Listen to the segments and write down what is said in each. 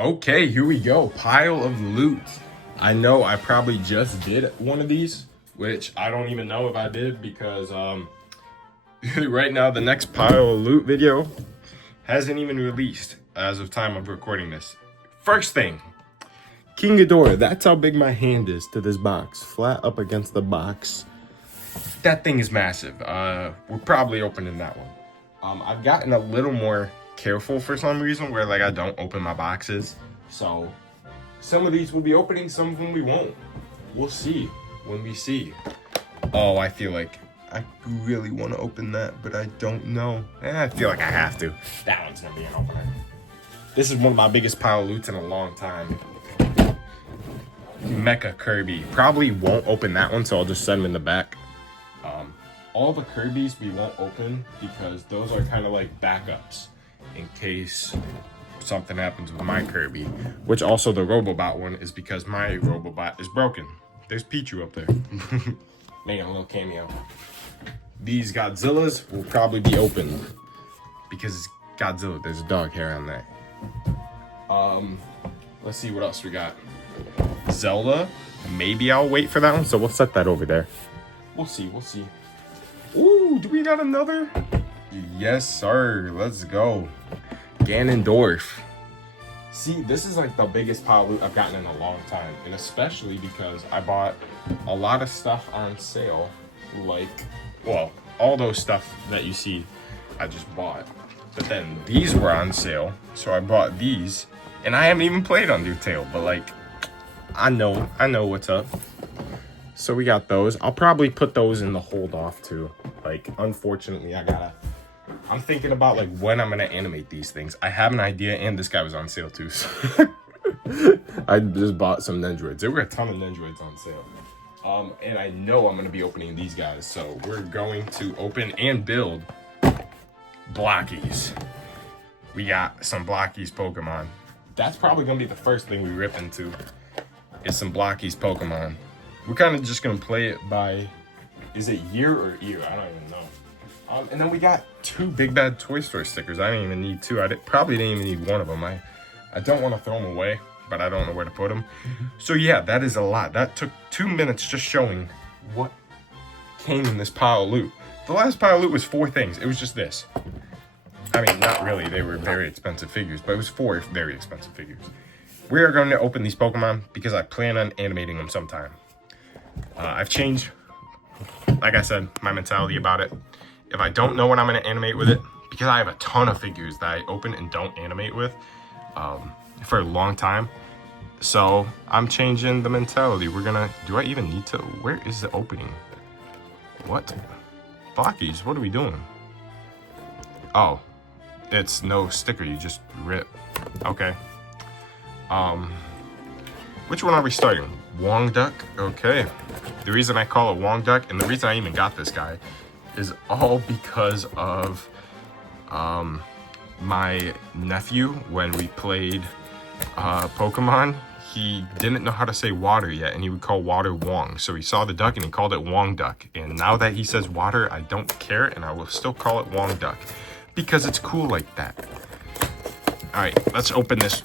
Okay, here we go. Pile of loot. I know I probably just did one of these, which I don't even know if I did because right now the next pile of loot video hasn't even released as of time of recording this. First thing, King Ghidorah. That's how big my hand is to this box. Flat up against the box. That thing is massive. We're probably opening that one. I've gotten a little more careful for some reason where like I don't open my boxes. So some of these we'll be opening, some of them we won't. We'll see when we see. Oh, I feel like I really want to open that, but I don't know. I feel like I have to. That one's gonna be an opener. This is one of my biggest pile of loots in a long time. Mecha Kirby. Probably won't open that one, so I'll just set them in the back. All the Kirbys we won't open because those are kind of like backups in case something happens with my Kirby. Which also the Robobot one is because my Robobot is broken. There's Pichu up there. Making a little cameo. These Godzillas will probably be opened because it's Godzilla. There's a dog hair on that. Let's see what else we got. Zelda. Maybe I'll wait for that one, so we'll set that over there. We'll see, we'll see. Ooh, do we got another? Yes, sir. Let's go. Ganondorf. See, this is like the biggest pile of loot I've gotten in a long time. And especially because I bought a lot of stuff on sale. Like, well, all those stuff that you see, I just bought. But then these were on sale. So I bought these. And I haven't even played Undertale. But like, I know what's up. So we got those. I'll probably put those in the hold off too. Like, unfortunately, I'm thinking about like when I'm gonna animate these things. I have an idea, and this guy was on sale too. So I just bought some Nendroids. There were a ton of Nendroids on sale. And I know I'm gonna be opening these guys. So we're going to open and build Blokees. We got some Blokees Pokemon. That's probably gonna be the first thing we rip into. Is some Blokees Pokemon. We're kind of just gonna play it by, is it year or ear? I don't even know. And then we got 2 Big Bad Toy Store stickers. I didn't even need 2. Probably didn't even need one of them. I don't want to throw them away, but I don't know where to put them. So yeah, that is a lot. That took 2 minutes just showing what came in this pile of loot. The last pile of loot was 4 things. It was just this. I mean, not really. They were very expensive figures, but it was 4 very expensive figures. We are going to open these Pokemon because I plan on animating them sometime. I've changed, like I said, my mentality about it. If I don't know what I'm going to animate with it, because I have a ton of figures that I open and don't animate with for a long time. So I'm changing the mentality. We're going to, do I even need to, where is the opening? What? Blokees, what are we doing? Oh, it's no sticker, you just rip. Okay. Which one are we starting? Wong Duck? Okay. The reason I call it Wong Duck, and the reason I even got this guy, is all because of my nephew. When we played Pokemon, he didn't know how to say water yet, and he would call water Wong. So he saw the duck and he called it Wong Duck. And now that he says water, I don't care, and I will still call it Wong Duck because it's cool like that. All right, let's open this.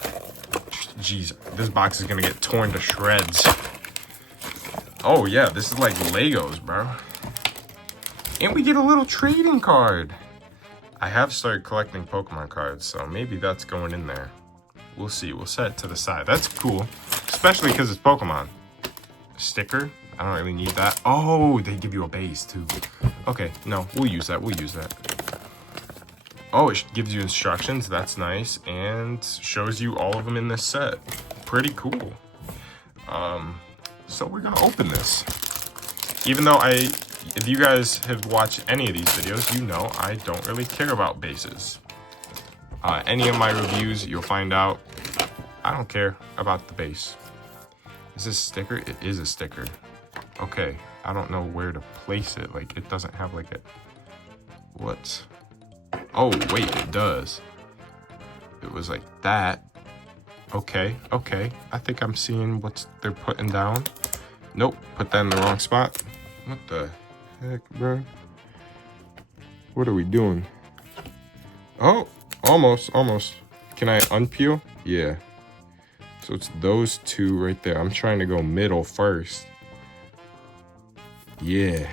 Jeez, this box is gonna get torn to shreds. Oh yeah, this is like Legos, bro. And we get a little trading card. I have started collecting Pokemon cards, so maybe that's going in there. We'll see. We'll set it to the side. That's cool, especially because it's Pokemon. Sticker. I don't really need that. Oh, they give you a base too. Okay, no, we'll use that. We'll use that. Oh, it gives you instructions. That's nice. And shows you all of them in this set. Pretty cool. So we're going to open this. Even though if you guys have watched any of these videos, you know I don't really care about bases. Any of my reviews, you'll find out I don't care about the base. Is this a sticker? It is a sticker. Okay. I don't know where to place it. Like, it doesn't have like a... What? Oh, wait, it does. It was like that. Okay, okay. I think I'm seeing what they're putting down. Nope, put that in the wrong spot. What the heck, bro? What are we doing? Oh, almost. Can I unpeel? Yeah. So it's those two right there. I'm trying to go middle first. Yeah.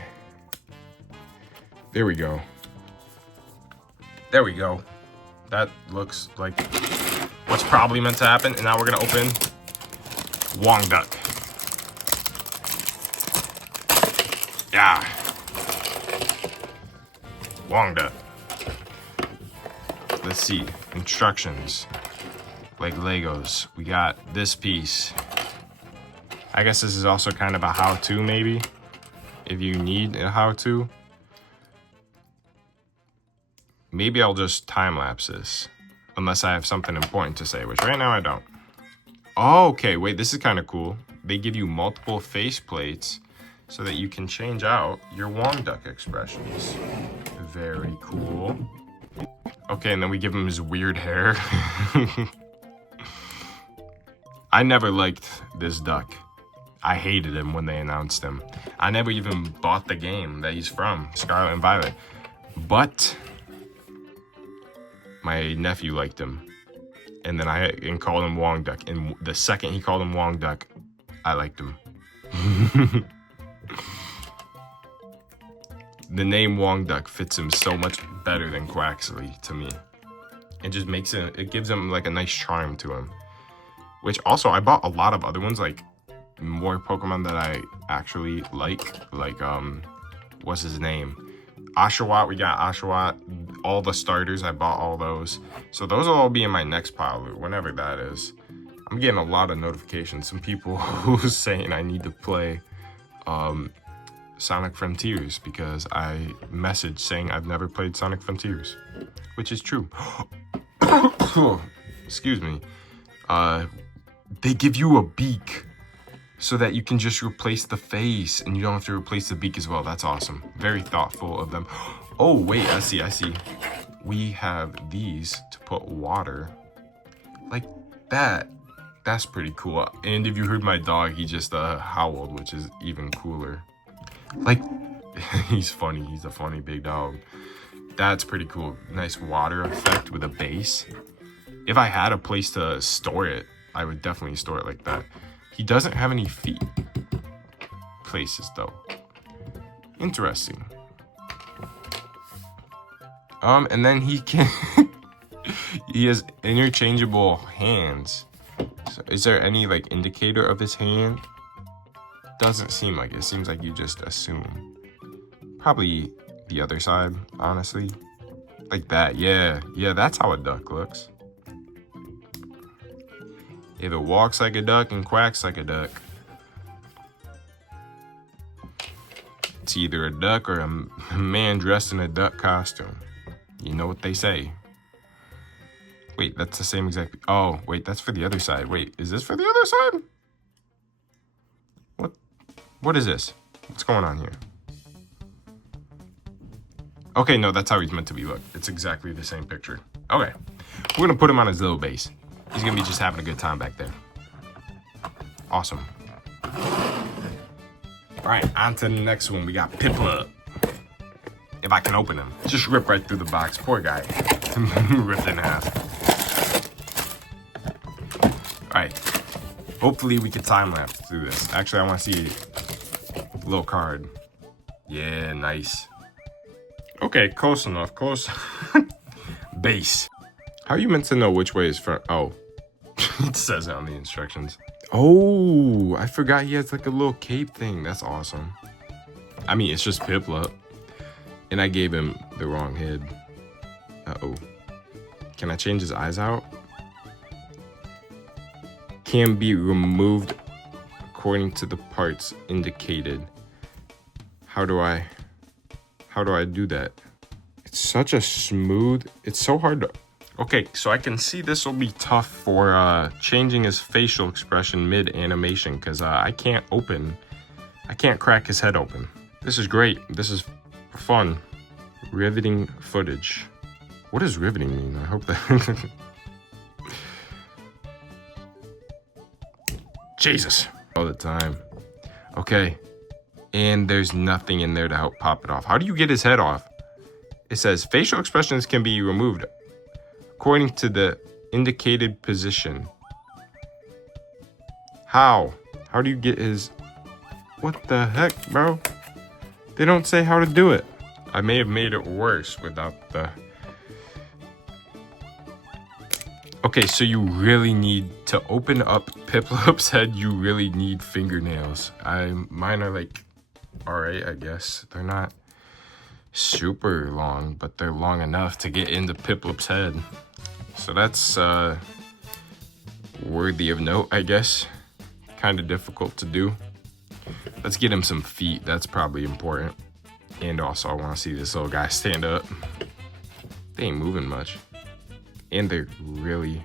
There we go. There we go. That looks like what's probably meant to happen. And now we're gonna open Wong Duck. Yeah. Wong Duck. Let's see. Instructions. Like Legos. We got this piece. I guess this is also kind of a how-to maybe. If you need a how-to. Maybe I'll just time-lapse this. Unless I have something important to say, which right now I don't. Oh, okay, wait, this is kind of cool. They give you multiple face plates so that you can change out your Wong Duck expressions. Very cool. Okay, and then we give him his weird hair. I never liked this duck. I hated him when they announced him. I never even bought the game that he's from, Scarlet and Violet. But my nephew liked him. And then I called him Wong Duck. And the second he called him Wong Duck, I liked him. The name Wong Duck fits him so much better than Quaxley to me. It just makes it gives him like a nice charm to him. Which also, I bought a lot of other ones, like more Pokemon that I actually like what's his name? Oshawott, we got Oshawott. All the starters, I bought all those. So those will all be in my next pile, whenever that is. I'm getting a lot of notifications. Some people who's saying I need to play Sonic Frontiers because I messaged saying I've never played Sonic Frontiers, which is true. Excuse me. They give you a beak so that you can just replace the face and you don't have to replace the beak as well. That's awesome. Very thoughtful of them. Oh, wait, I see. We have these to put water like that. That's pretty cool. And if you heard my dog, he just howled, which is even cooler. Like, he's funny. He's a funny big dog. That's pretty cool. Nice water effect with a base. If I had a place to store it, I would definitely store it like that. He doesn't have any feet places though. Interesting. And then he can he has interchangeable hands. So is there any like indicator of his hand? Doesn't seem like it. It seems like you just assume. Probably the other side, honestly. Like that, yeah. Yeah, that's how a duck looks. If it walks like a duck and quacks like a duck, it's either a duck or a man dressed in a duck costume. You know what they say. Wait, that's the same exact... Oh, wait, that's for the other side. Wait, is this for the other side? What is this? What's going on here? Okay, no, that's how he's meant to be. Look, it's exactly the same picture. Okay, we're gonna put him on his little base. He's gonna be just having a good time back there. Awesome. All right, on to the next one. We got Piplup. If I can open him. Just rip right through the box. Poor guy. Ripped in half. All right. Hopefully we can time-lapse through this. Actually, I want to see a little card. Yeah, nice. Okay, close enough. Close. Base. How are you meant to know which way is front? Oh. It says it on the instructions. Oh, I forgot he has like a little cape thing. That's awesome. I mean, it's just Piplup. And I gave him the wrong head. Uh-oh. Can I change his eyes out? Can be removed according to the parts indicated. How do I do that? It's such a smooth, it's so hard to... Okay, so I can see this will be tough for changing his facial expression mid-animation because I can't crack his head open. This is great. This is fun. Riveting footage. What does riveting mean? I hope that... Jesus. All the time. Okay. And there's nothing in there to help pop it off. How do you get his head off? It says facial expressions can be removed according to the indicated position. How? How do you get his... What the heck, bro? They don't say how to do it. I may have made it worse without the... Okay, so you really need to open up Piplup's head. You really need fingernails. Mine are like, all right, I guess. They're not super long, but they're long enough to get into Piplup's head. So that's worthy of note, I guess. Kind of difficult to do. Let's get him some feet. That's probably important. And also, I want to see this little guy stand up. They ain't moving much. And they're really...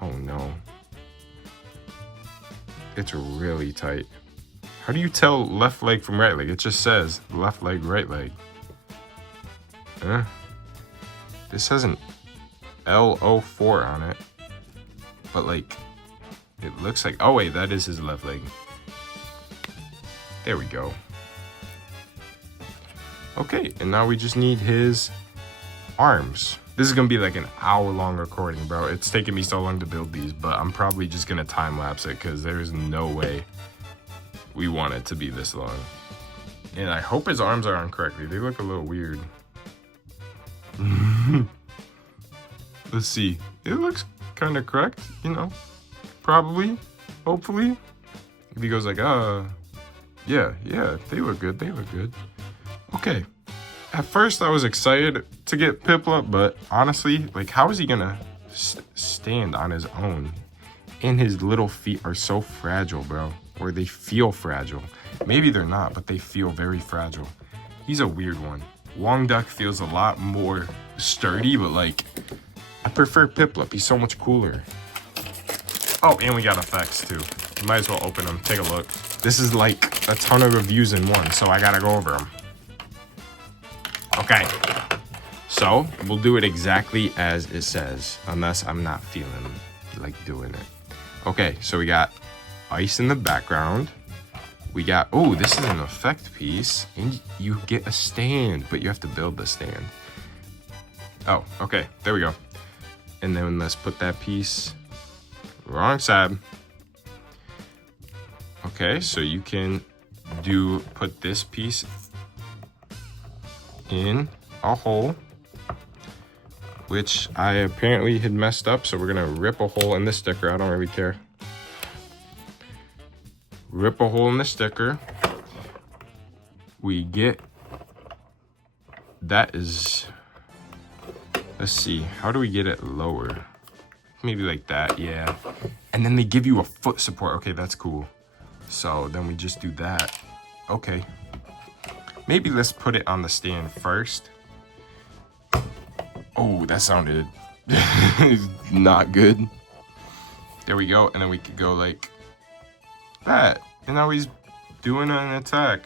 Oh, no. It's really tight. How do you tell left leg from right leg? It just says left leg, right leg. Huh? This has an L04 on it. But, like, it looks like... Oh, wait, that is his left leg. There we go. Okay, and now we just need his arms. This is gonna be like an hour-long recording, bro. It's taken me so long to build these, but I'm probably just gonna time-lapse it because there's no way we want it to be this long. And I hope his arms are on correctly. They look a little weird. Let's see. It looks kind of correct, you know. Probably, hopefully. If he goes like, yeah, they look good, they look good. Okay. At first, I was excited to get Piplup, but honestly, like, how is he gonna stand on his own? And his little feet are so fragile, bro. Or they feel fragile. Maybe they're not, but they feel very fragile. He's a weird one. Wong Duck feels a lot more sturdy, but, like, I prefer Piplup. He's so much cooler. Oh, and we got effects, too. You might as well open them. Take a look. This is, like, a ton of reviews in one, so I gotta go over them. Okay, so we'll do it exactly as it says, unless I'm not feeling like doing it. Okay, so we got ice in the background. We got, oh, this is an effect piece, and you get a stand, but you have to build the stand. Oh, okay, there we go. And then let's put that piece wrong side. Okay, so you can put this piece in a hole, which I apparently had messed up, so we're gonna rip a hole in the sticker. I don't really care. Rip a hole in the sticker. We get, that is, let's see, how do we get it lower? Maybe like that, yeah. And then they give you a foot support. Okay, that's cool. So then we just do that. Okay. Maybe let's put it on the stand first. Oh, that sounded not good. There we go. And then we could go like that. And now he's doing an attack.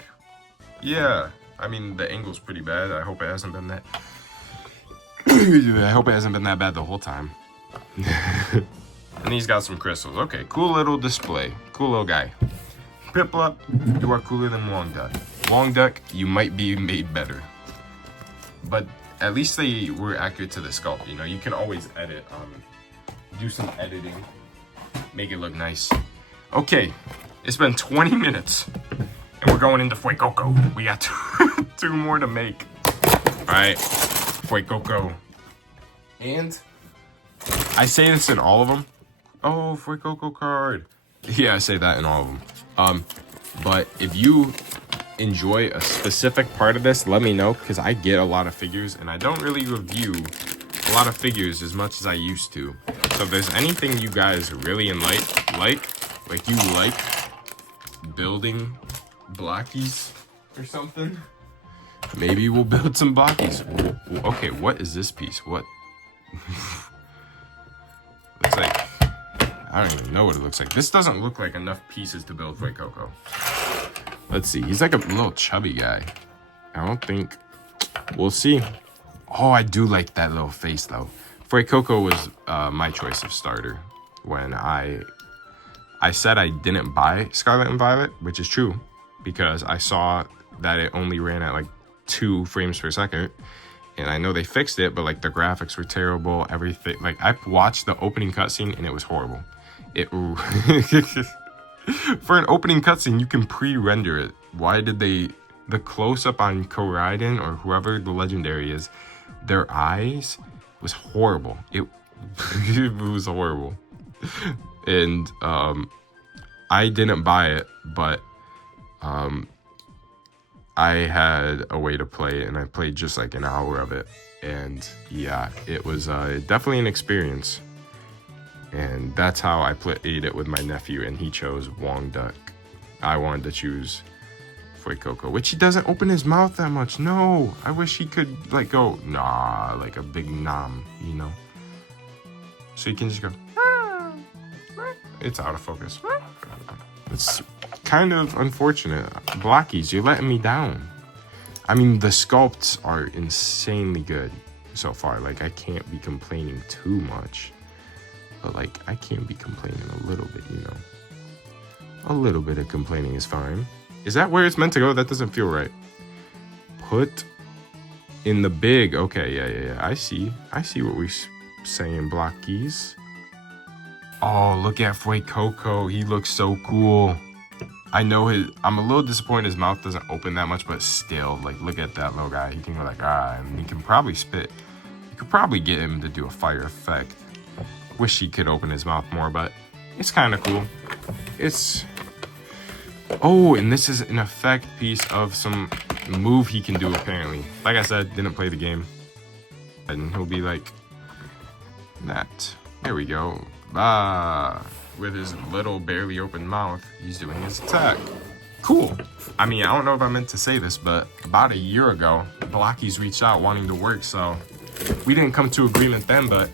Yeah. I mean, the angle's pretty bad. I hope it hasn't been that. I hope it hasn't been that bad the whole time. And he's got some crystals. Okay, cool little display. Cool little guy. Piplup, you are cooler than Wong Duck. Wong Duck, you might be made better. But at least they were accurate to the sculpt, you know? You can always edit, do some editing, make it look nice. Okay, it's been 20 minutes, and we're going into Fuecoco. We got two more to make. All right, Fuecoco. And I say this in all of them. Oh, Fuecoco card. Yeah, I say that in all of them. But if you enjoy a specific part of this, let me know, because I get a lot of figures and I don't really review a lot of figures as much as I used to. So if there's anything you guys really like you like building Blokees or something, maybe we'll build some Blokees. Okay, what is this piece? What? Looks like, I don't even know what it looks like. This doesn't look like enough pieces to build Fuecoco. Let's see. He's like a little chubby guy. I don't think... We'll see. Oh, I do like that little face, though. Fuecoco was my choice of starter when I said I didn't buy Scarlet and Violet, which is true, because I saw that it only ran at like 2 frames per second. And I know they fixed it, but like the graphics were terrible, everything. Like I watched the opening cutscene and it was horrible. For an opening cutscene, you can pre-render it. Why did they... The close-up on Koraidon, or whoever the legendary is, their eyes was horrible. It was horrible. And I didn't buy it, but I had a way to play it, and I played just like an hour of it. And yeah, it was definitely an experience. And that's how I played it with my nephew, and he chose Wong Duck. I wanted to choose Fuecoco, which he doesn't open his mouth that much. No, I wish he could like go, nah, like a big nom, you know? So you can just go, it's out of focus. It's kind of unfortunate. Blokees, you're letting me down. I mean, the sculpts are insanely good so far. Like, I can't be complaining too much. But, like, I can be complaining a little bit, you know? A little bit of complaining is fine. Is that where it's meant to go? That doesn't feel right. Put in the big. Okay, yeah. I see what we're saying, Blokees. Oh, look at Fuecoco. He looks so cool. I know I'm a little disappointed his mouth doesn't open that much, but still, like, look at that little guy. He can go like, and he can probably spit. You could probably get him to do a fire effect. Wish he could open his mouth more, but it's kind of cool. Oh, and this is an effect piece of some move he can do, apparently. Like I said, didn't play the game. And he'll be like that. There we go. With his little barely open mouth, he's doing his attack. Cool. I mean, I don't know if I meant to say this, but about a year ago, Blokees reached out wanting to work, so we didn't come to agreement then, but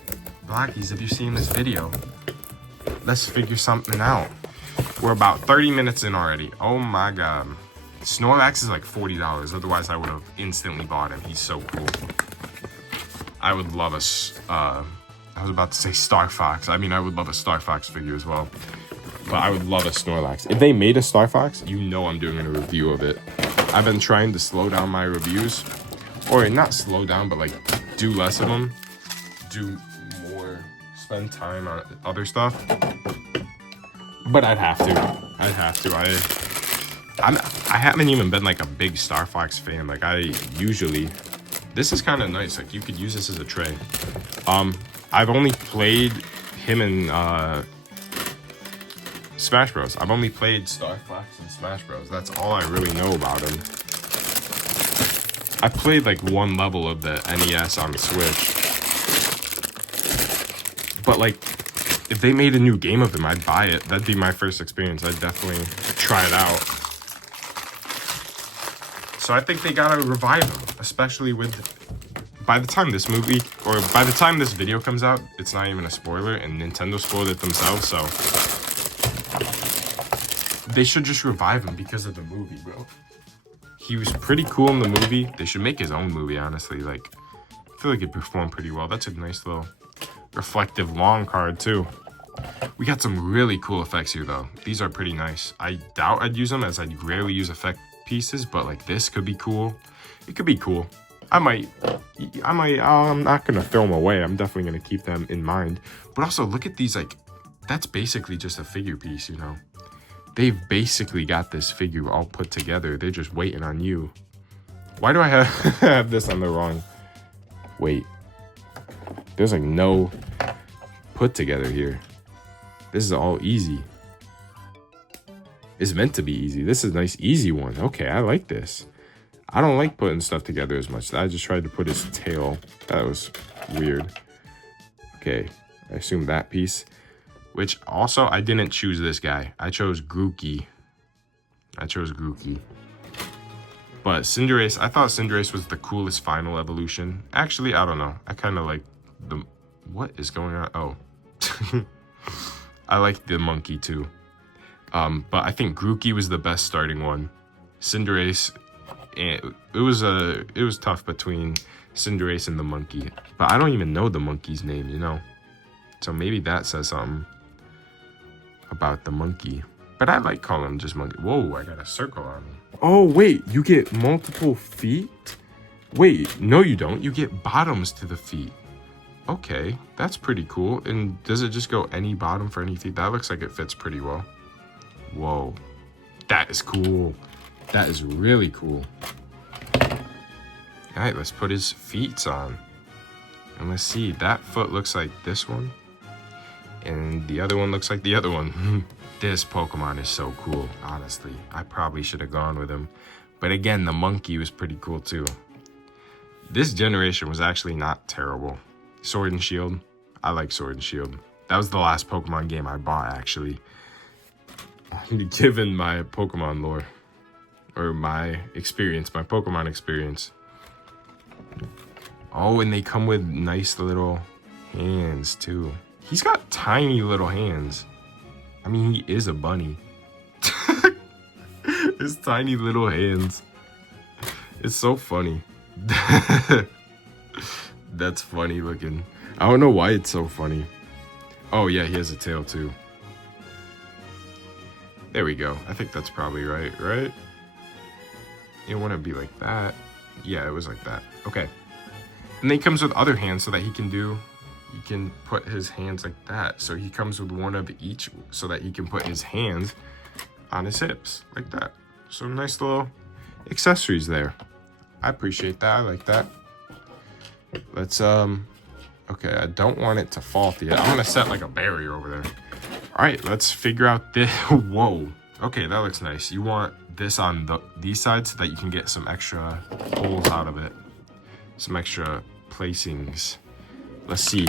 Blokees, if you've seen this video, let's figure something out. We're about 30 minutes in already. Oh my god. Snorlax is like $40. Otherwise, I would have instantly bought him. He's so cool. I would love I was about to say Star Fox. I mean, I would love a Star Fox figure as well. But I would love a Snorlax. If they made a Star Fox, you know I'm doing a review of it. I've been trying to slow down my reviews. Or not slow down, but like do less of them. Do more, spend time on other stuff. But I'd have to. I haven't even been like a big Star Fox fan. Like I usually, this is kind of nice. Like you could use this as a tray. I've only played him in Smash Bros. I've only played Star Fox in Smash Bros. That's all I really know about him. I played like one level of the NES on the Switch. But like, if they made a new game of him, I'd buy it. That'd be my first experience. I'd definitely try it out. So I think they gotta revive him, especially with... By the time this movie, or by the time this video comes out, it's not even a spoiler, and Nintendo spoiled it themselves, so... They should just revive him because of the movie, bro. He was pretty cool in the movie. They should make his own movie, honestly. Like, I feel like it performed pretty well. That's a nice little reflective long card, too. We got some really cool effects here, though. These are pretty nice. I doubt I'd use them, as I rarely use effect pieces, but like this could be cool. It could be cool. I'm not gonna throw them away. I'm definitely gonna keep them in mind. But also look at these, like, that's basically just a figure piece, you know? They've basically got this figure all put together. They're just waiting on you. Why do I have this on the wrong? Wait. There's like no put together here. This is all easy. It's meant to be easy. This is a nice, easy one. Okay, I like this. I don't like putting stuff together as much. I just tried to put his tail. That was weird. Okay, I assume that piece. Which also, I didn't choose this guy. I chose Grookey. But Cinderace, I thought Cinderace was the coolest final evolution. Actually, I don't know. I kind of like the... What is going on? Oh. I like the monkey too. But I think Grookey was the best starting one. Cinderace, it was tough between Cinderace and the monkey. But I don't even know the monkey's name, you know? So maybe that says something about the monkey. But I like calling him just monkey. Whoa, I got a circle on me. Oh, wait, you get multiple feet? Wait, no you don't. You get bottoms to the feet. Okay, that's pretty cool. And does it just go any bottom for any feet? That looks like it fits pretty well. Whoa. That is cool. That is really cool. All right, let's put his feet on. And let's see, that foot looks like this one. And the other one looks like the other one. This Pokemon is so cool, honestly. I probably should have gone with him. But again, the monkey was pretty cool too. This generation was actually not terrible. Sword and Shield. I like Sword and Shield. That was the last Pokemon game I bought, actually. Given my Pokemon lore. Or my experience, my Pokemon experience. Oh, and they come with nice little hands too. He's got tiny little hands. I mean, he is a bunny. His tiny little hands. It's so funny. That's funny looking. I don't know why it's so funny. Oh yeah, he has a tail too. There we go. I think that's probably right? You want to be like that. Yeah, it was like that. Okay. And then he comes with other hands so that he can put his hands like that. So he comes with one of each so that he can put his hands on his hips like that. So nice little accessories there. I appreciate that. I like that. Let's, okay, I don't want it to fall yet. I'm going to set like a barrier over there. All right, let's figure out this. Whoa. Okay, that looks nice. You want this on these sides so that you can get some extra holes out of it. Some extra placings. Let's see.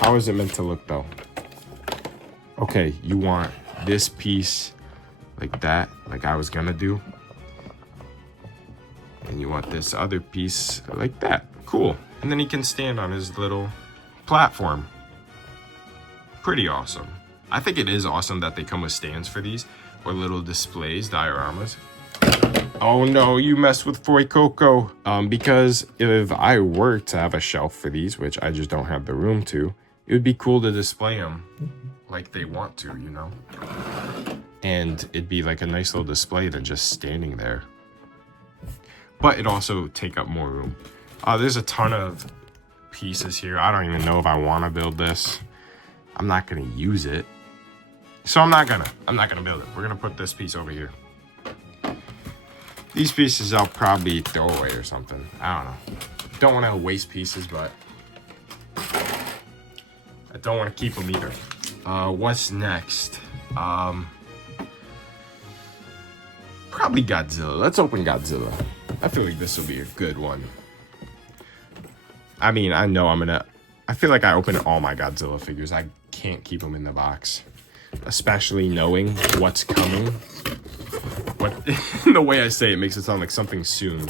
How is it meant to look though? Okay, you want this piece like that, like I was gonna do. And you want this other piece like that. Cool. And then he can stand on his little platform. Pretty awesome. I think it is awesome that they come with stands for these, or little displays, dioramas. Oh no, you messed with Fuecoco. Because if I were to have a shelf for these, which I just don't have the room to, it would be cool to display them like they want to, you know? And it'd be like a nice little display than just standing there. But it'd also take up more room. There's a ton of pieces here. I don't even know if I want to build this. I'm not gonna use it. So I'm not gonna build it. We're gonna put this piece over here. These pieces I'll probably throw away or something. I don't know. Don't want to waste pieces, but I don't want to keep them either. What's next? Probably Godzilla. Let's open Godzilla. I feel like this will be a good one. I mean, I know I feel like I open all my Godzilla figures. I can't keep them in the box. Especially knowing what's coming. But the way I say it makes it sound like something soon.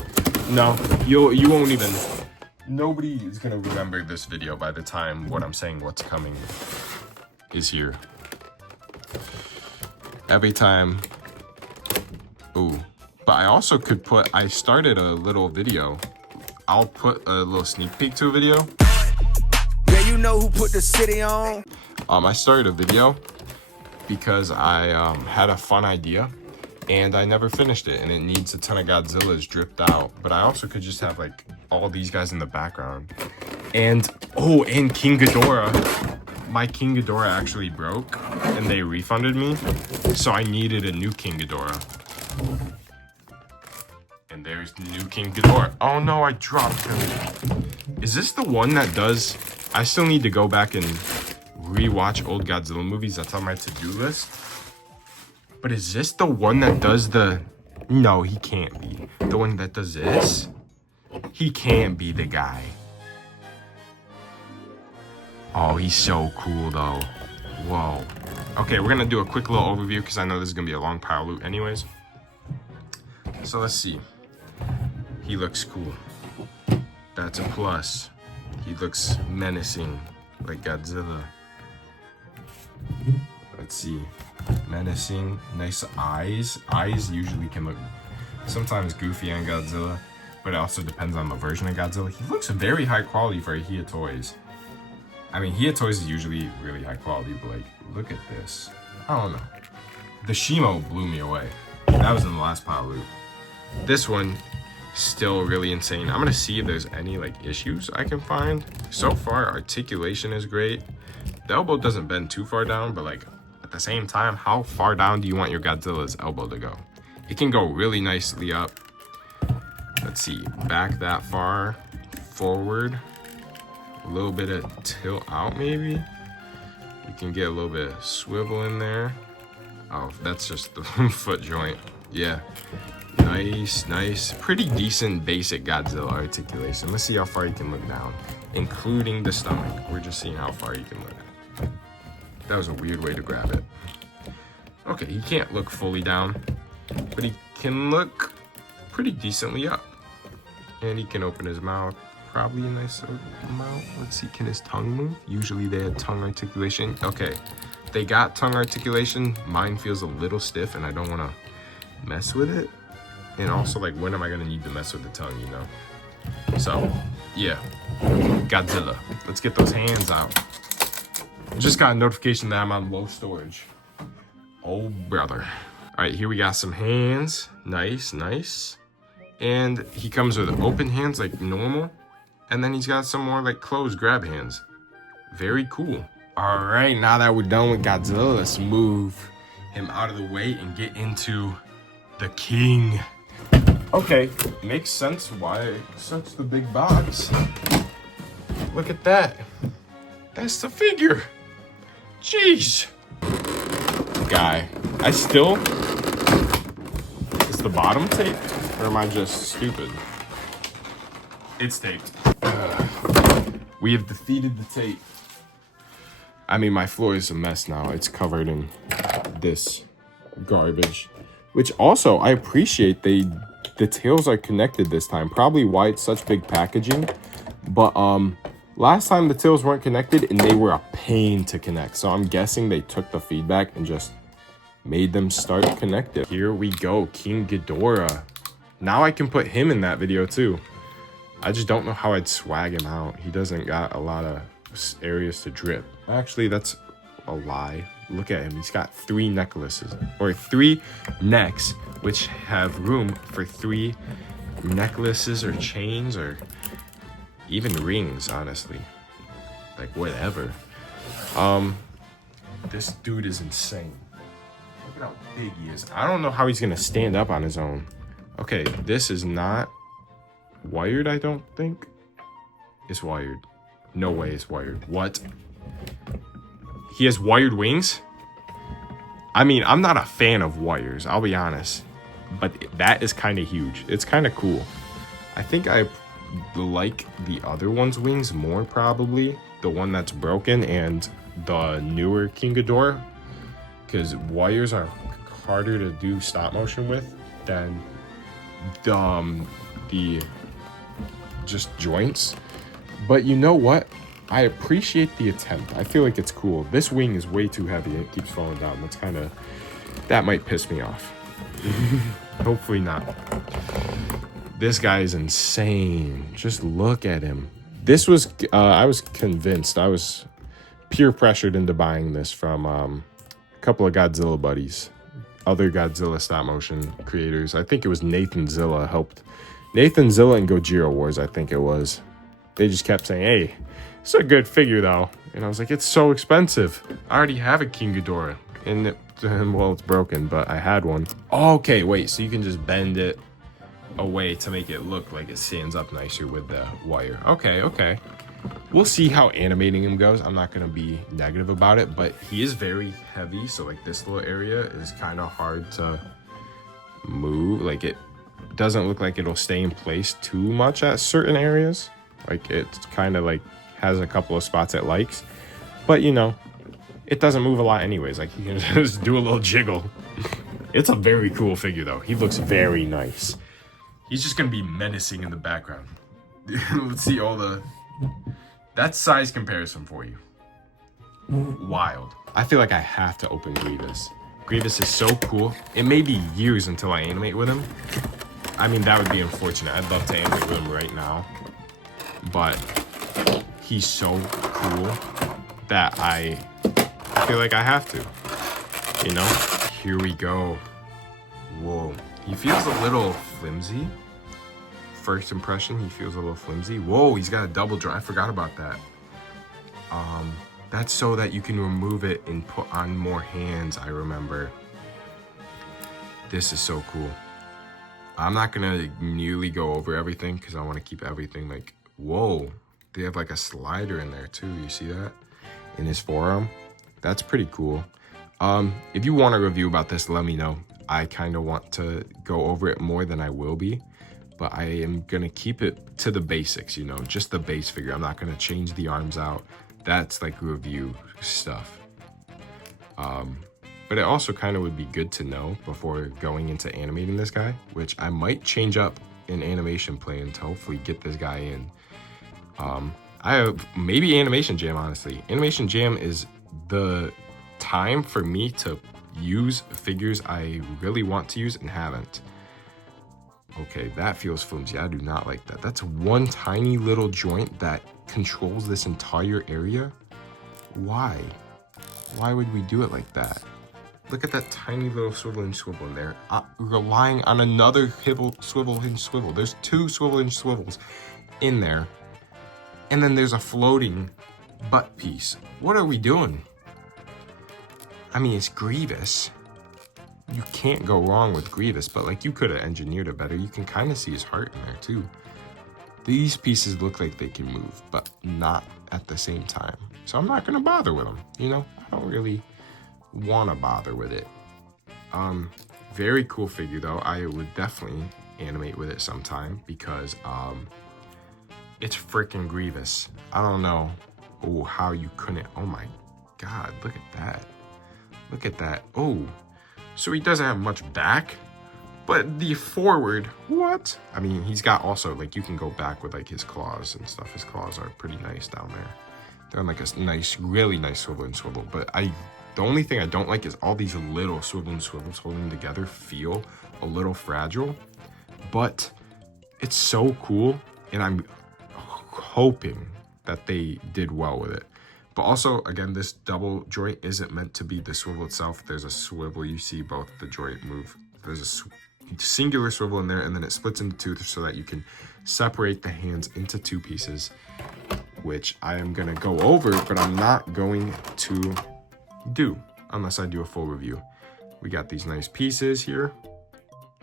No, you won't even. Nobody is gonna remember this video by the time what I'm saying what's coming is here. Every time. Ooh. But I also could put. I started a little video. I'll put a little sneak peek to a video. Yeah, you know who put the city on. I started a video because I had a fun idea. And I never finished it, and it needs a ton of Godzillas dripped out. But I also could just have like all these guys in the background. And oh, and King Ghidorah. My King Ghidorah actually broke, and they refunded me. So I needed a new King Ghidorah. And there's the new King Ghidorah. Oh no, I dropped him. Is this the one that does? I still need to go back and rewatch old Godzilla movies. That's on my to-do list. But is this the one that does the... No, he can't be. The one that does this? He can't be the guy. Oh, he's so cool, though. Whoa. Okay, we're going to do a quick little overview because I know this is going to be a long pile of loot anyways. So let's see. He looks cool. That's a plus. He looks menacing, like Godzilla. Let's see. Menacing, nice eyes. Eyes usually can look sometimes goofy on Godzilla, but it also depends on the version of Godzilla. He looks very high quality for a Hiya Toys. I mean, Hiya Toys is usually really high quality, but like, look at this. I don't know. The Shimo blew me away. That was in the last pile of loot. This one, still really insane. I'm gonna see if there's any like issues I can find. So far, articulation is great. The elbow doesn't bend too far down, but like, At the same time, how far down do you want your Godzilla's elbow to go? It can go really nicely up. Let's see, back that far, forward, a little bit of tilt out maybe. You can get a little bit of swivel in there. Oh, that's just the foot joint. Yeah, nice, nice. Pretty decent basic Godzilla articulation. Let's see how far you can look down, including the stomach. We're just seeing how far you can look. That was a weird way to grab it. Okay, he can't look fully down, but he can look pretty decently up. And he can open his mouth, probably a nice amount. Let's see, can his tongue move? Usually they had tongue articulation. Okay, they got tongue articulation. Mine feels a little stiff and I don't wanna mess with it. And also, like, when am I gonna need to mess with the tongue, you know? So, yeah, Godzilla. Let's get those hands out. Just got a notification that I'm on low storage. Oh, brother. All right, here we got some hands. Nice, nice. And he comes with open hands like normal. And then he's got some more like closed grab hands. Very cool. All right, now that we're done with Godzilla, let's move him out of the way and get into the king. Okay, makes sense why such the big box. Look at that. That's the figure. Jeez. Guy, I still... Is the bottom taped? Or am I just stupid? It's taped. We have defeated the tape. I mean, my floor is a mess now. It's covered in this garbage. Which also, I appreciate the tails are connected this time. Probably why it's such big packaging. But last time the tails weren't connected and they were a pain to connect. So I'm guessing they took the feedback and just made them start connected. Here we go, King Ghidorah. Now I can put him in that video too. I just don't know how I'd swag him out. He doesn't got a lot of areas to drip. Actually, that's a lie. Look at him. He's got 3 necklaces, or 3 necks, which have room for 3 necklaces or chains or even rings, honestly. Like, whatever. This dude is insane. Look at how big he is. I don't know how he's gonna stand up on his own. Okay, this is not wired, I don't think. It's wired. No way it's wired. What? He has wired wings? I mean, I'm not a fan of wires, I'll be honest. But that is kind of huge. It's kind of cool. I think I like the other one's wings more, probably. The one that's broken and the newer King Ghidorah. Because wires are harder to do stop motion with than the just joints. But you know what? I appreciate the attempt. I feel like it's cool. This wing is way too heavy. It keeps falling down. That might piss me off. Hopefully not. This guy is insane. Just look at him. This was, I was convinced. I was peer pressured into buying this from a couple of Godzilla buddies. Other Godzilla stop motion creators. I think it was Nathan Zilla helped. Nathan Zilla and Gojira Wars, I think it was. They just kept saying, hey, it's a good figure though. And I was like, it's so expensive. I already have a King Ghidorah. And well, it's broken, but I had one. Okay, wait, so you can just bend it away to make it look like it stands up nicer with the wire. Okay. We'll see how animating him goes. I'm not gonna be negative about it, but he is very heavy. So like this little area is kind of hard to move. Like it doesn't look like it'll stay in place too much at certain areas. Like it's kind of like has a couple of spots it likes, but you know, it doesn't move a lot anyways. Like you can just do a little jiggle. It's a very cool figure though. He looks very nice. He's just gonna be menacing in the background. Let's see all the... That's size comparison for you. Wild. I feel like I have to open Grievous. Grievous is so cool. It may be years until I animate with him. I mean, that would be unfortunate. I'd love to animate with him right now. But he's so cool that I feel like I have to. You know? Here we go. Whoa. He feels a little flimsy. First impression, he feels a little flimsy. Whoa, he's got a double draw. I forgot about that. That's so that you can remove it and put on more hands, I remember. This is so cool. I'm not gonna nearly go over everything because I want to keep everything like, whoa. They have like a slider in there too, you see that? In his forearm. That's pretty cool. If you want a review about this, let me know. I kind of want to go over it more than I will be. But I am gonna keep it to the basics, you know, just the base figure. I'm not gonna change the arms out. That's like review stuff. But it also kind of would be good to know before going into animating this guy, which I might change up in animation plan to hopefully get this guy in. I have maybe Animation Jam, honestly. Animation Jam is the time for me to use figures I really want to use and haven't. Okay, that feels flimsy. I do not like that. That's one tiny little joint that controls this entire area. Why? Why would we do it like that? Look at that tiny little swivel and swivel in there. Relying on another swivel and swivel. There's two swivel and swivels in there. And then there's a floating butt piece. What are we doing? I mean, it's Grievous. You can't go wrong with Grievous, but like you could have engineered it better. You can kind of see his heart in there too. These pieces look like they can move, but not at the same time. So I'm not gonna bother with them, you know? I don't really wanna bother with it. Very cool figure though. I would definitely animate with it sometime because it's freaking Grievous. I don't know how you couldn't. Oh my God, look at that. Look at that. Oh, so he doesn't have much back, but the forward, what? I mean, he's got also, like, you can go back with, like, his claws and stuff. His claws are pretty nice down there. They're on, like, a nice, really nice swivel and swivel. But the only thing I don't like is all these little swivel and swivels holding together feel a little fragile. But it's so cool, and I'm hoping that they did well with it. But also, again, this double joint isn't meant to be the swivel itself. There's a swivel. You see both the joint move. There's a singular swivel in there, and then it splits into two so that you can separate the hands into two pieces, which I am going to go over, but I'm not going to do unless I do a full review. We got these nice pieces here,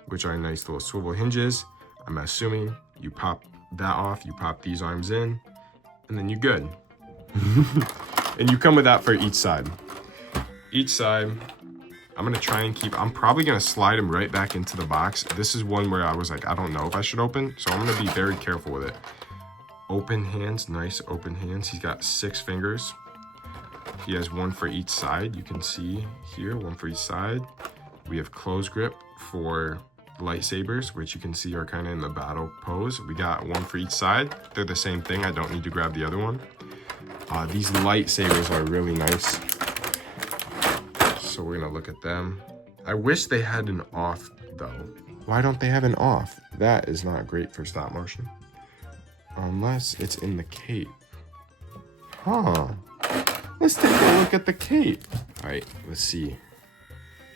which are nice little swivel hinges. I'm assuming you pop that off, you pop these arms in, and then you're good. And you come with that for each side. Each side, I'm gonna try and keep, I'm probably gonna slide him right back into the box. This is one where I was like, I don't know if I should open, so I'm gonna be very careful with it. Open hands, nice open hands. He's got 6 fingers. He has one for each side. You can see here, one for each side. We have close grip for lightsabers, which you can see are kind of in the battle pose. We got one for each side. They're the same thing. I don't need to grab the other one. These lightsabers are really nice. So we're gonna look at them. I wish they had an off though. Why don't they have an off? That is not great for stop motion. Unless it's in the cape. Huh. Let's take a look at the cape. All right, let's see.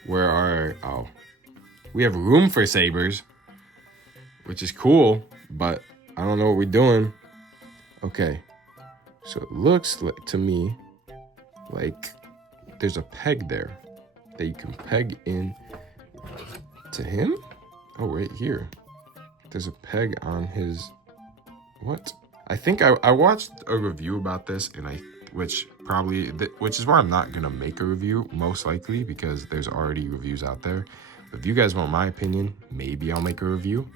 Where are, oh. We have room for sabers, which is cool, but I don't know what we're doing. Okay. So it looks like, to me, like there's a peg there that you can peg in to him. Oh, right here. There's a peg on his, what? I think I watched a review about this, and which is why I'm not gonna make a review, most likely, because there's already reviews out there. If you guys want my opinion, maybe I'll make a review.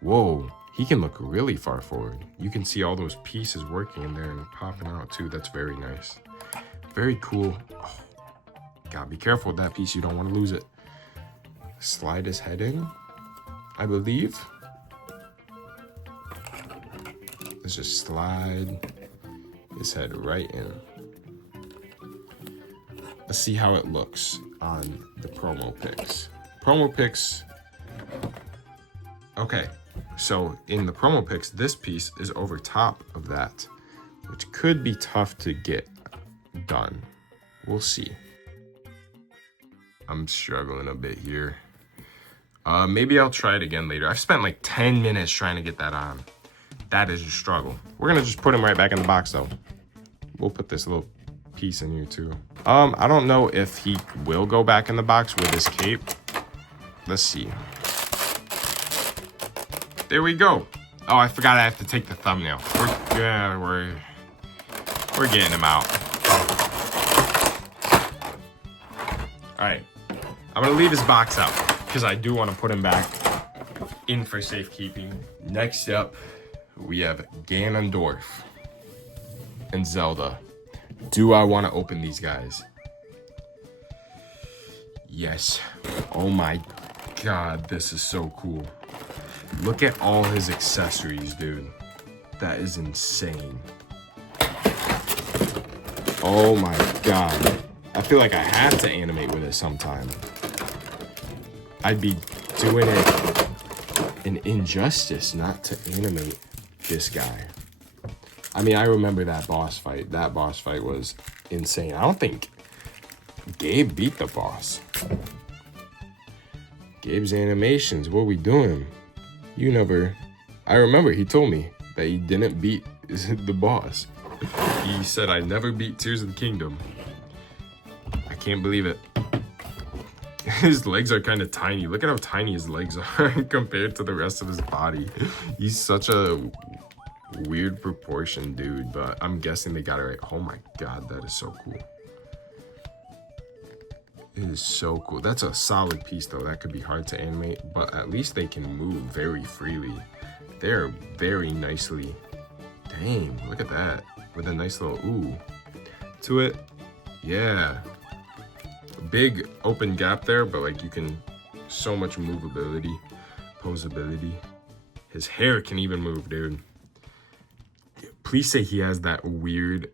Whoa. He can look really far forward. You can see all those pieces working in there and popping out too. That's very nice. Very cool. Oh, gotta be careful with that piece. You don't want to lose it. Slide his head in, I believe. Let's just slide his head right in. Let's see how it looks on the promo pics. Promo pics. Okay. So in the promo pics, this piece is over top of that, which could be tough to get done. We'll see. I'm struggling a bit here. Maybe I'll try it again later. I've spent like 10 minutes trying to get that on. That is a struggle. We're gonna just put him right back in the box though. we'll put this little piece in here too. I don't know if he will go back in the box with his cape. Let's see. There we go. Oh, I forgot I have to take the thumbnail. We're getting him out. All right, I'm gonna leave his box out because I do want to put him back in for safekeeping. Next up, we have Ganondorf and Zelda. Do I want to open these guys? Yes. Oh my God, this is so cool. Look at all his accessories, dude. That is insane. Oh my God. I feel like I have to animate with it sometime. I'd be doing it an injustice not to animate this guy. I mean, I remember that boss fight. That boss fight was insane. I don't think Gabe beat the boss. Gabe's animations, what are we doing? You never... I remember he told me that he didn't beat the boss. He said, I never beat Tears of the Kingdom. I can't believe it. His legs are kind of tiny. Look at how tiny his legs are compared to the rest of his body. He's such a weird proportion dude, but I'm guessing they got it right. Oh my God, that is so cool. It is so cool. That's a solid piece though. That could be hard to animate, but at least they can move very freely. They're very nicely. Dang, look at that. With a nice little ooh to it. Yeah. Big open gap there, but like you can, so much movability, posability. His hair can even move, dude. Please say he has that weird,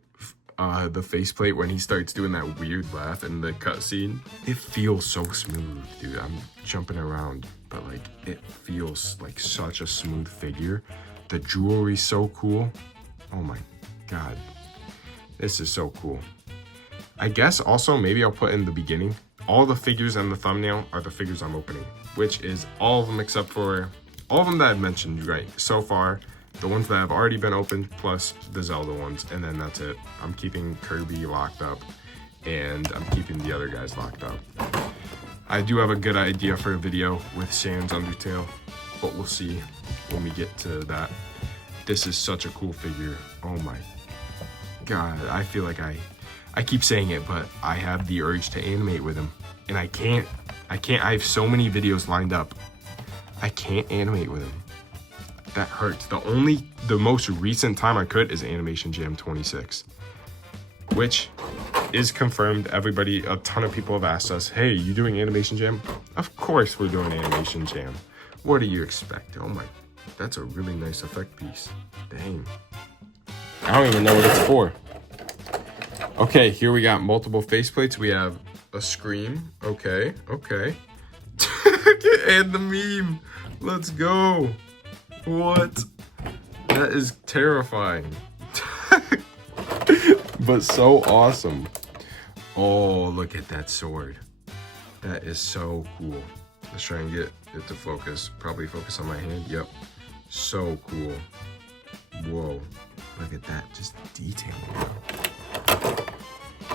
the faceplate when he starts doing that weird laugh in the cutscene. It feels so smooth, dude. I'm jumping around, but like it feels like such a smooth figure. The jewelry's so cool. Oh my God, this is so cool. I guess also maybe I'll put in the beginning, all the figures in the thumbnail are the figures I'm opening, which is all of them except for all of them that I've mentioned right so far. The ones that have already been opened, plus the Zelda ones, and then that's it. I'm keeping Kirby locked up, and I'm keeping the other guys locked up. I do have a good idea for a video with Sans Undertale, but we'll see when we get to that. This is such a cool figure. Oh my God, I feel like I keep saying it, but I have the urge to animate with him, and I can't. I have so many videos lined up. I can't animate with him. That hurts. The most recent time I could is Animation Jam 26, which is confirmed. Everybody, a ton of people have asked us, hey, you doing Animation Jam? Of course we're doing Animation Jam. What do you expect? Oh my, that's a really nice effect piece. Dang. I don't even know what it's for. Okay, here we got multiple faceplates. We have a Scream. Okay. And the meme. Let's go. What? That is terrifying. But so awesome. Oh, look at that sword. That is so cool. Let's try and get it to focus. Probably focus on my hand. Yep. So cool. Whoa. Look at that. Just detailing.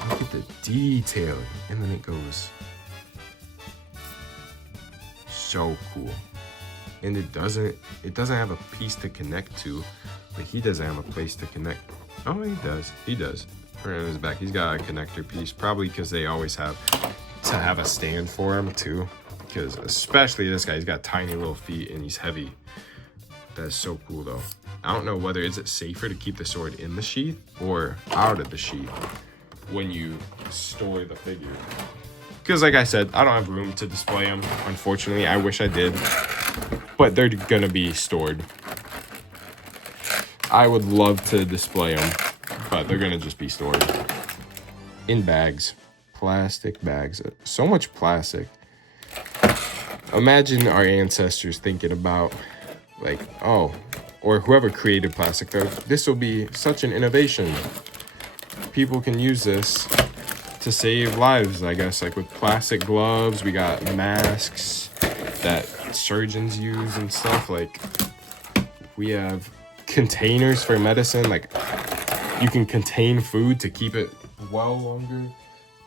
Look at the detailing. And then it goes. So cool. And it doesn't have a piece to connect to, but he doesn't have a place to connect. Oh, he does. Right on his back, he's got a connector piece, probably because they always have to have a stand for him too, because especially this guy, he's got tiny little feet and he's heavy. That's so cool though. I don't know whether is it safer to keep the sword in the sheath or out of the sheath when you store the figure. Because like I said, I don't have room to display them, unfortunately. I wish I did, but they're gonna be stored. I would love to display them, but they're gonna just be stored in bags, plastic bags. So much plastic. Imagine our ancestors thinking about like, oh, or whoever created plastic, though, this will be such an innovation. People can use this to save lives, I guess. Like with plastic gloves, we got masks that surgeons use and stuff. Like we have containers for medicine. Like You can contain food to keep it well longer.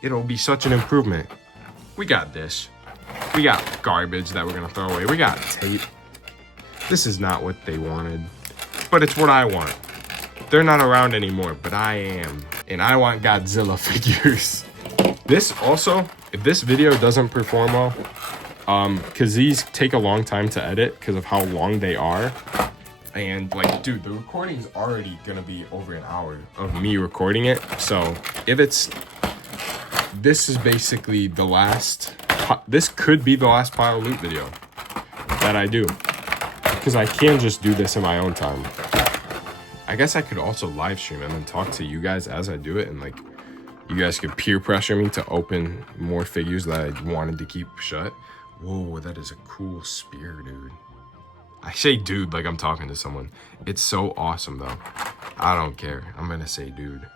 It'll be such an improvement. We got this. We got garbage that we're gonna throw away. We got tape. This is not what they wanted, but it's what I want. They're not around anymore, but I am. And I want Godzilla figures. This also, if this video doesn't perform well, because these take a long time to edit because of how long they are. And like, dude, the recording is already gonna be over an hour of me recording it. So if it's, this is basically the last, this could be the last pile loot video that I do. Because I can just do this in my own time. I guess I could also live stream and then talk to you guys as I do it, and like you guys could peer pressure me to open more figures that I wanted to keep shut. Whoa, that is a cool spear, dude. I say dude like I'm talking to someone. It's so awesome though. I don't care. I'm gonna say dude.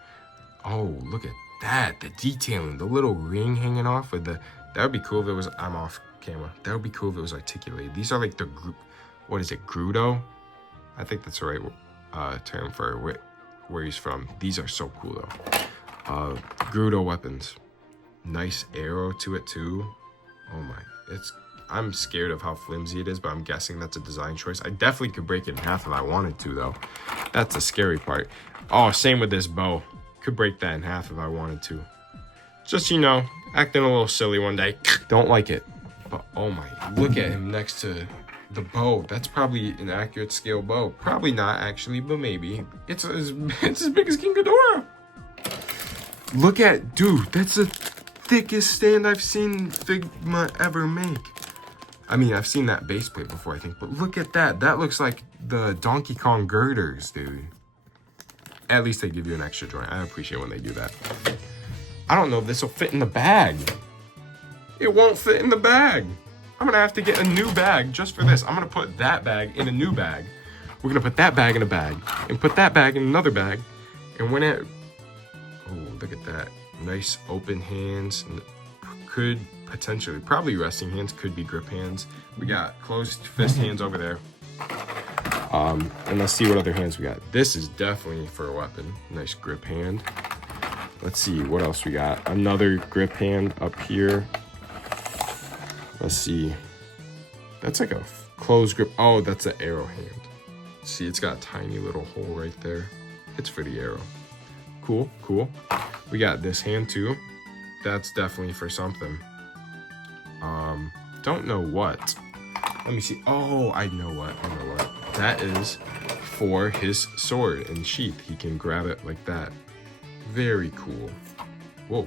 Oh, look at that. The detailing, the little ring hanging off with the, that would be cool if it was, I'm off camera. That would be cool if it was articulated. These are like the, what is it, Grudo? I think that's the right term for where he's from. These are so cool though. Grudo weapons. Nice arrow to it too. Oh my, I'm scared of how flimsy it is, but I'm guessing that's a design choice. I definitely could break it in half if I wanted to though. That's the scary part. Oh, same with this bow. Could break that in half if I wanted to. Just, you know, acting a little silly one day. Don't like it. But oh my, look at him next to the bow. That's probably an accurate scale bow. Probably not actually, but maybe. It's as big as King Ghidorah. Look at, dude, that's the thickest stand I've seen Figma ever make. I mean, I've seen that base plate before, I think, but look at that. That looks like the Donkey Kong girders, dude. At least they give you an extra joint. I appreciate when they do that. I don't know if this will fit in the bag. It won't fit in the bag. I'm gonna have to get a new bag just for this. I'm gonna put that bag in a new bag. We're gonna put that bag in a bag and put that bag in another bag. And when it, oh, look at that. Nice open hands. Could potentially, probably resting hands, could be grip hands. We got closed fist hands over there. And let's see what other hands we got. This is definitely for a weapon. Nice grip hand. Let's see what else we got. Another grip hand up here. Let's see. That's like a closed grip. Oh, that's an arrow hand. See, it's got a tiny little hole right there. It's for the arrow. Cool, cool. We got this hand too. That's definitely for something. Don't know what. Let me see. Oh, I know what. That is for his sword and sheath. He can grab it like that. Very cool. Whoa.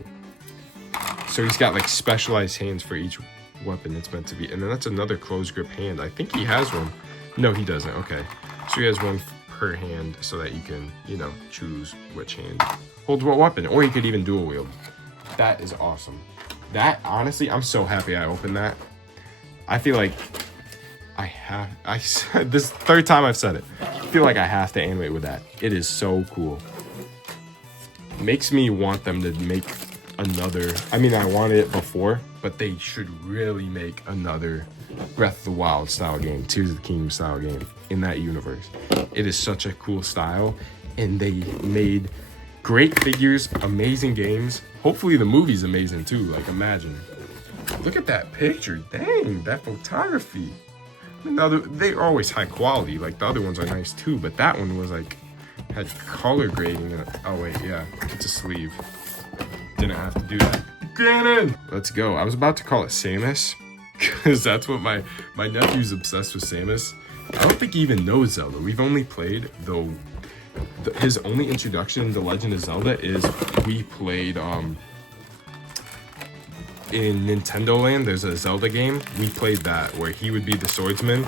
So he's got like specialized hands for each weapon it's meant to be. And then that's another closed grip hand. I think he has one. No, he doesn't. Okay. So he has one per hand so that you can, you know, choose which hand holds what weapon. Or you could even dual wield. That is awesome. That, honestly, I'm so happy I opened that. I feel like I said this third time I've said it. I feel like I have to animate with that. It is so cool. Makes me want them to make another, I mean, I wanted it before, but they should really make another Breath of the Wild style game, Tears of the Kingdom style game in that universe. It is such a cool style, and they made great figures, amazing games. Hopefully the movie's amazing too, like imagine. Look at that picture, dang, that photography. I mean, they're always high quality, like the other ones are nice too, but that one was like, had color grading in it. Oh wait, yeah, it's a sleeve. Didn't have to do that. Ganon! Let's go. I was about to call it Samus, because that's what my nephew's obsessed with Samus. I don't think he even knows Zelda. We've only played, though, his only introduction to Legend of Zelda is we played, in Nintendo Land, there's a Zelda game. We played that, where he would be the swordsman,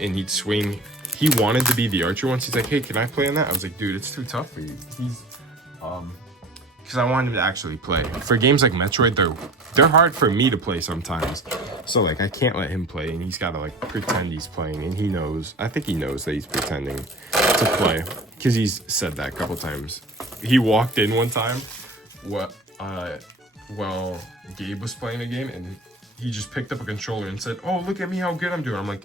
and he'd swing. He wanted to be the archer once. He's like, hey, can I play on that? I was like, dude, it's too tough for you. He's, because I wanted him to actually play. For games like Metroid, they're hard for me to play sometimes. So, like, I can't let him play, and he's got to, like, pretend he's playing, and he knows. I think he knows that he's pretending to play, because he's said that a couple times. He walked in one time, while Gabe was playing a game, and he just picked up a controller and said, oh, look at me, how good I'm doing. I'm like,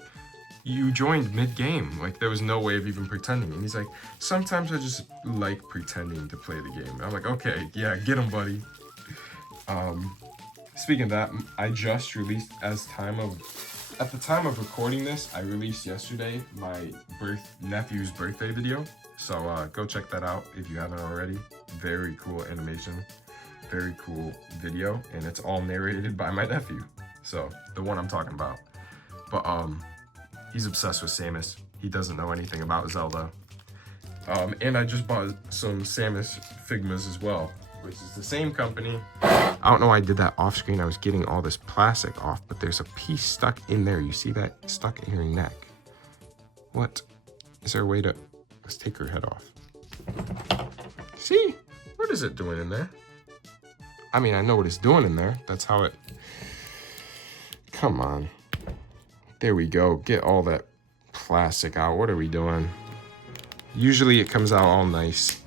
you joined mid-game. Like, there was no way of even pretending. And he's like, sometimes I just like pretending to play the game. I'm like, okay, yeah, get him, buddy. Speaking of that, I just released, at the time of recording this, I released yesterday my nephew's birthday video. So go check that out if you haven't already. Very cool animation, very cool video, and it's all narrated by my nephew. So the one I'm talking about. But he's obsessed with Samus. He doesn't know anything about Zelda. And I just bought some Samus Figmas as well, which is the same company. I don't know why I did that off screen. I was getting all this plastic off, but there's a piece stuck in there. You see that? Stuck in her neck. What? Is there a way to... Let's take her head off. See? What is it doing in there? I mean, I know what it's doing in there. That's how it... Come on. There we go. Get all that plastic out. What are we doing? Usually it comes out all nice.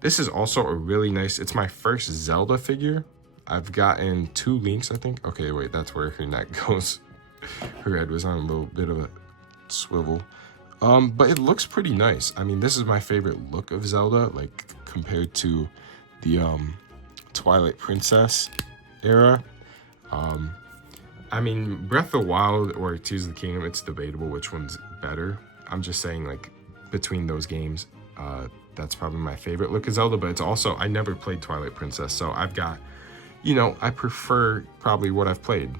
This is also a really nice... It's my first Zelda figure. I've gotten 2 links, I think. Okay, wait, that's where her neck goes. Her head was on a little bit of a swivel. But it looks pretty nice. I mean, this is my favorite look of Zelda, like, compared to the Twilight Princess era. I mean, Breath of the Wild or Tears of the Kingdom, it's debatable which one's better. I'm just saying, like, between those games, that's probably my favorite look of Zelda, but it's also, I never played Twilight Princess, so I've got, you know, I prefer probably what I've played.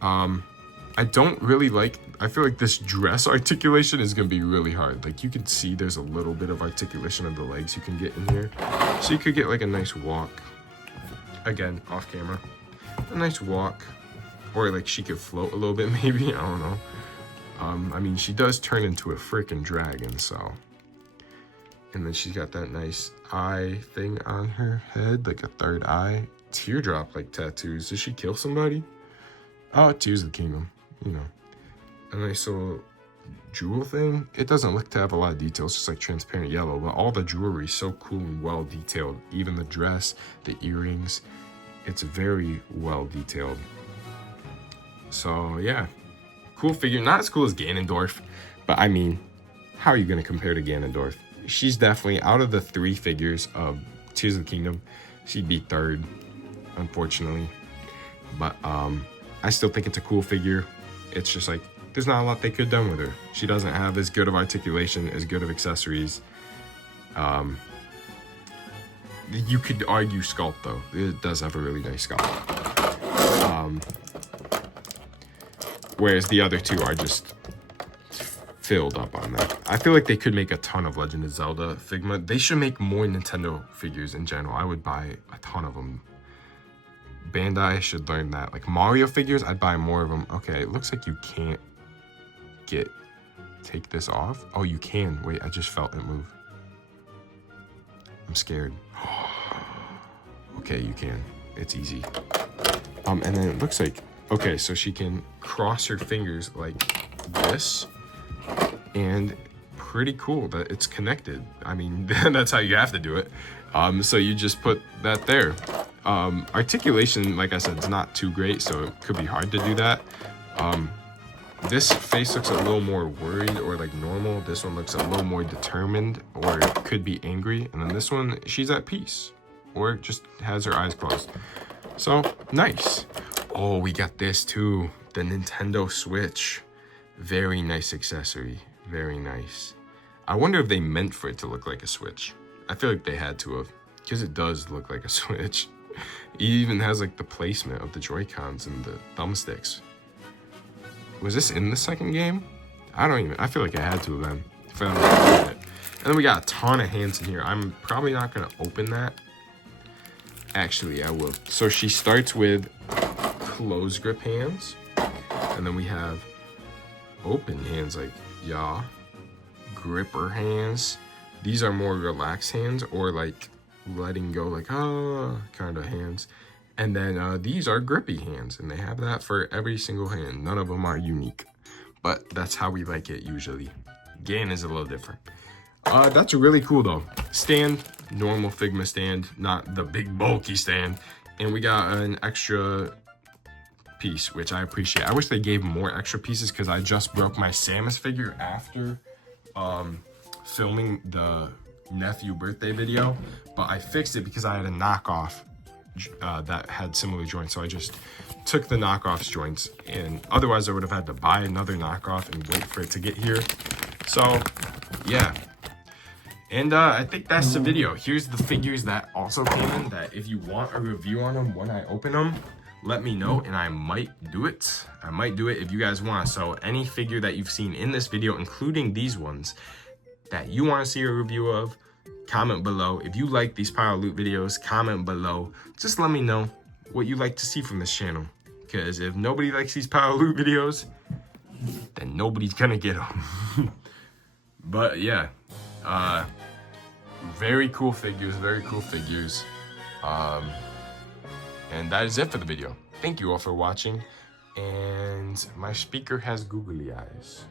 I don't really like, I feel like this dress articulation is going to be really hard. Like, you can see there's a little bit of articulation of the legs you can get in here. So you could get like a nice walk. Again, off camera. A nice walk. Or like she could float a little bit maybe, I don't know. I mean, she does turn into a freaking dragon, so. And then she's got that nice eye thing on her head, like a third eye. Teardrop like tattoos. Did she kill somebody? Oh, Tears of the Kingdom. You know, a nice little jewel thing. It doesn't look to have a lot of details, just like transparent yellow, but all the jewelry is so cool and well detailed. Even the dress, the earrings, it's very well detailed. So yeah, cool figure. Not as cool as Ganondorf, but I mean, how are you going to compare to Ganondorf? She's definitely, out of the 3 figures of Tears of the Kingdom, she'd be 3rd, unfortunately. But I still think it's a cool figure. It's just like, there's not a lot they could have done with her. She doesn't have as good of articulation, as good of accessories. You could argue sculpt, though. It does have a really nice sculpt. Whereas the other 2 are just filled up on that. I feel like they could make a ton of Legend of Zelda Figma. They should make more Nintendo figures in general. I would buy a ton of them. Bandai should learn that. Like Mario figures, I'd buy more of them. Okay, it looks like you can't take this off. Oh, you can. Wait, I just felt it move. I'm scared. Okay, you can. It's easy. And then it looks like, okay, so she can cross her fingers like this, and pretty cool that it's connected. I mean, that's how you have to do it. So you just put that there. Articulation, like I said, is not too great, so it could be hard to do that. This face looks a little more worried or like normal. This one looks a little more determined or could be angry. And then this one, she's at peace or just has her eyes closed. So, nice. Oh, we got this too. The Nintendo Switch. Very nice accessory. Very nice. I wonder if they meant for it to look like a Switch. I feel like they had to have, because it does look like a Switch. It even has like the placement of the Joy-Cons and the thumbsticks. Was this in the second game? I feel like I had to have been. And then we got a ton of hands in here. I'm probably not gonna open that. Actually, I will. So she starts with closed grip hands. And then we have open hands like yaw, gripper hands. These are more relaxed hands or like letting go, like kind of hands. And then these are grippy hands, and they have that for every single hand. None of them are unique, but that's how we like it usually. Gan is a little different. That's really cool though. Stand, normal Figma stand, not the big bulky stand. And we got an extra piece, which I appreciate. I wish they gave more extra pieces because I just broke my Samus figure after filming the nephew birthday video, but I fixed it because I had a knockoff that had similar joints, so I just took the knockoff's joints, and otherwise I would have had to buy another knockoff and wait for it to get here. So yeah, and I think that's the video. Here's the figures that also came in, that if you want a review on them when I open them, let me know and I might do it. I might do it if you guys want. So any figure that you've seen in this video, including these ones, that you want to see a review of, comment below. If you like these pile loot videos, comment below. Just let me know what you like to see from this channel, because if nobody likes these pile loot videos, then nobody's gonna get them. But yeah, very cool figures, very cool figures. And that is it for the video. Thank you all for watching, and my speaker has googly eyes.